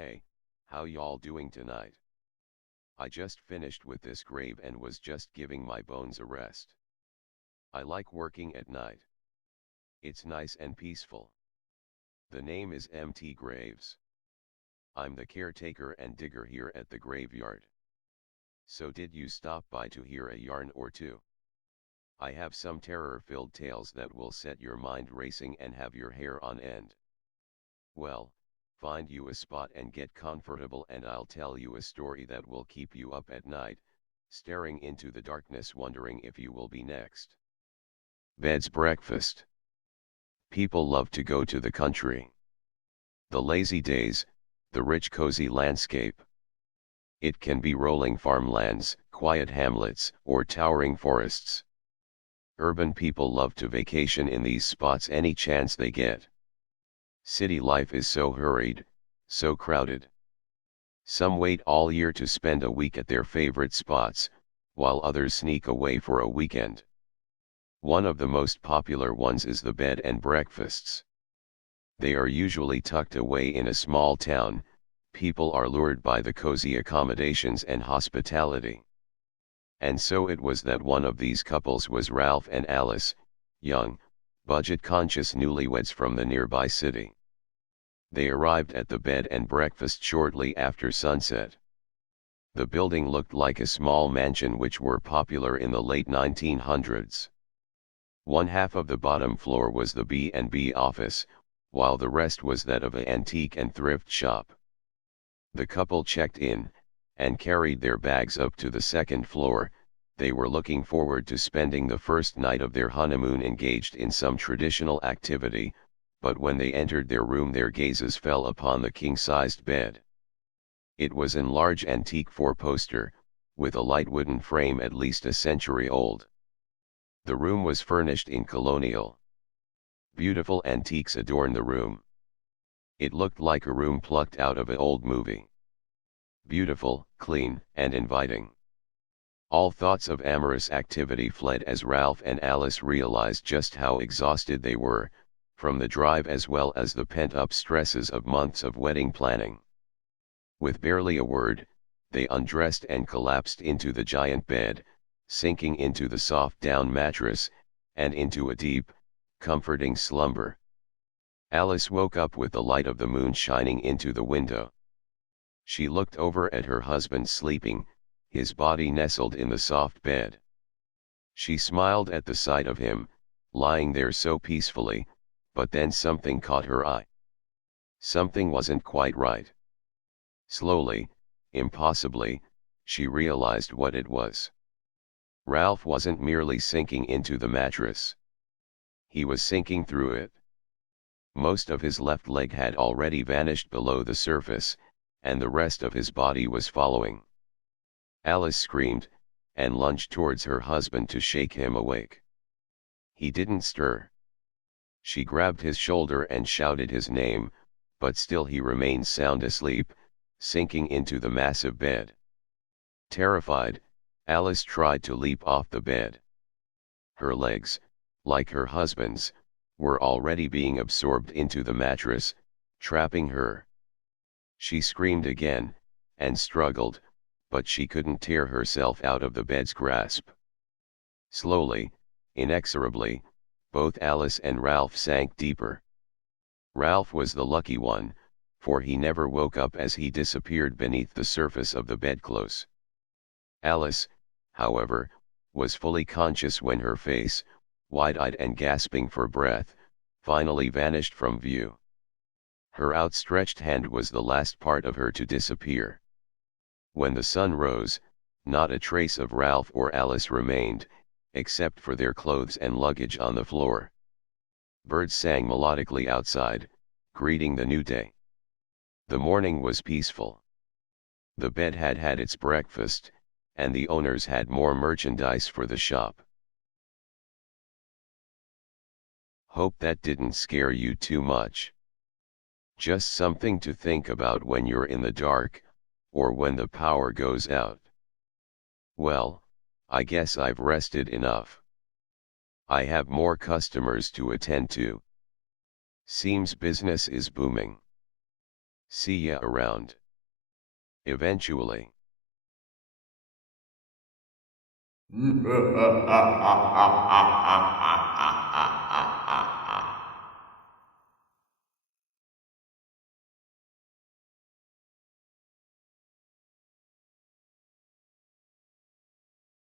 Hey, how y'all doing tonight? I just finished with this grave and was just giving my bones a rest. I like working at night. It's nice and peaceful. The name is MT Graves. I'm the caretaker and digger here at the graveyard. So did you stop by to hear a yarn or two? I have some terror-filled tales that will set your mind racing and have your hair on end. Well, find you a spot and get comfortable and I'll tell you a story that will keep you up at night, staring into the darkness wondering if you will be next. Bed's breakfast. People love to go to the country. The lazy days, the rich cozy landscape. It can be rolling farmlands, quiet hamlets, or towering forests. Urban people love to vacation in these spots any chance they get. City life is so hurried, so crowded. Some wait all year to spend a week at their favorite spots, while others sneak away for a weekend. One of the most popular ones is the bed and breakfasts. They are usually tucked away in a small town. People are lured by the cozy accommodations and hospitality. And so it was that one of these couples was Ralph and Alice, young, budget-conscious newlyweds from the nearby city. They arrived at the bed and breakfast shortly after sunset. The building looked like a small mansion which were popular in the late 1900s. One half of the bottom floor was the B&B office, while the rest was that of an antique and thrift shop. The couple checked in, and carried their bags up to the second floor. They were looking forward to spending the first night of their honeymoon engaged in some traditional activity, but when they entered their room their gazes fell upon the king-sized bed. It was an large antique four-poster, with a light wooden frame at least a century old. The room was furnished in colonial. Beautiful antiques adorned the room. It looked like a room plucked out of an old movie. Beautiful, clean, and inviting. All thoughts of amorous activity fled as Ralph and Alice realized just how exhausted they were, from the drive as well as the pent-up stresses of months of wedding planning. With barely a word, they undressed and collapsed into the giant bed, sinking into the soft down mattress, and into a deep, comforting slumber. Alice woke up with the light of the moon shining into the window. She looked over at her husband sleeping, his body nestled in the soft bed. She smiled at the sight of him, lying there so peacefully, but then something caught her eye. Something wasn't quite right. Slowly, impossibly, she realized what it was. Ralph wasn't merely sinking into the mattress. He was sinking through it. Most of his left leg had already vanished below the surface, and the rest of his body was following. Alice screamed, and lunged towards her husband to shake him awake. He didn't stir. She grabbed his shoulder and shouted his name, but still he remained sound asleep, sinking into the massive bed. Terrified, Alice tried to leap off the bed. Her legs, like her husband's, were already being absorbed into the mattress, trapping her. She screamed again, and struggled, but she couldn't tear herself out of the bed's grasp. Slowly, inexorably, both Alice and Ralph sank deeper. Ralph was the lucky one, for he never woke up as he disappeared beneath the surface of the bedclothes. Alice, however, was fully conscious when her face, wide-eyed and gasping for breath, finally vanished from view. Her outstretched hand was the last part of her to disappear. When the sun rose, not a trace of Ralph or Alice remained, except for their clothes and luggage on the floor. Birds sang melodically outside, greeting the new day. The morning was peaceful. The bed had had its breakfast, and the owners had more merchandise for the shop. Hope that didn't scare you too much. Just something to think about when you're in the dark, or when the power goes out. Well, I guess I've rested enough. I have more customers to attend to. Seems business is booming. See ya around. Eventually.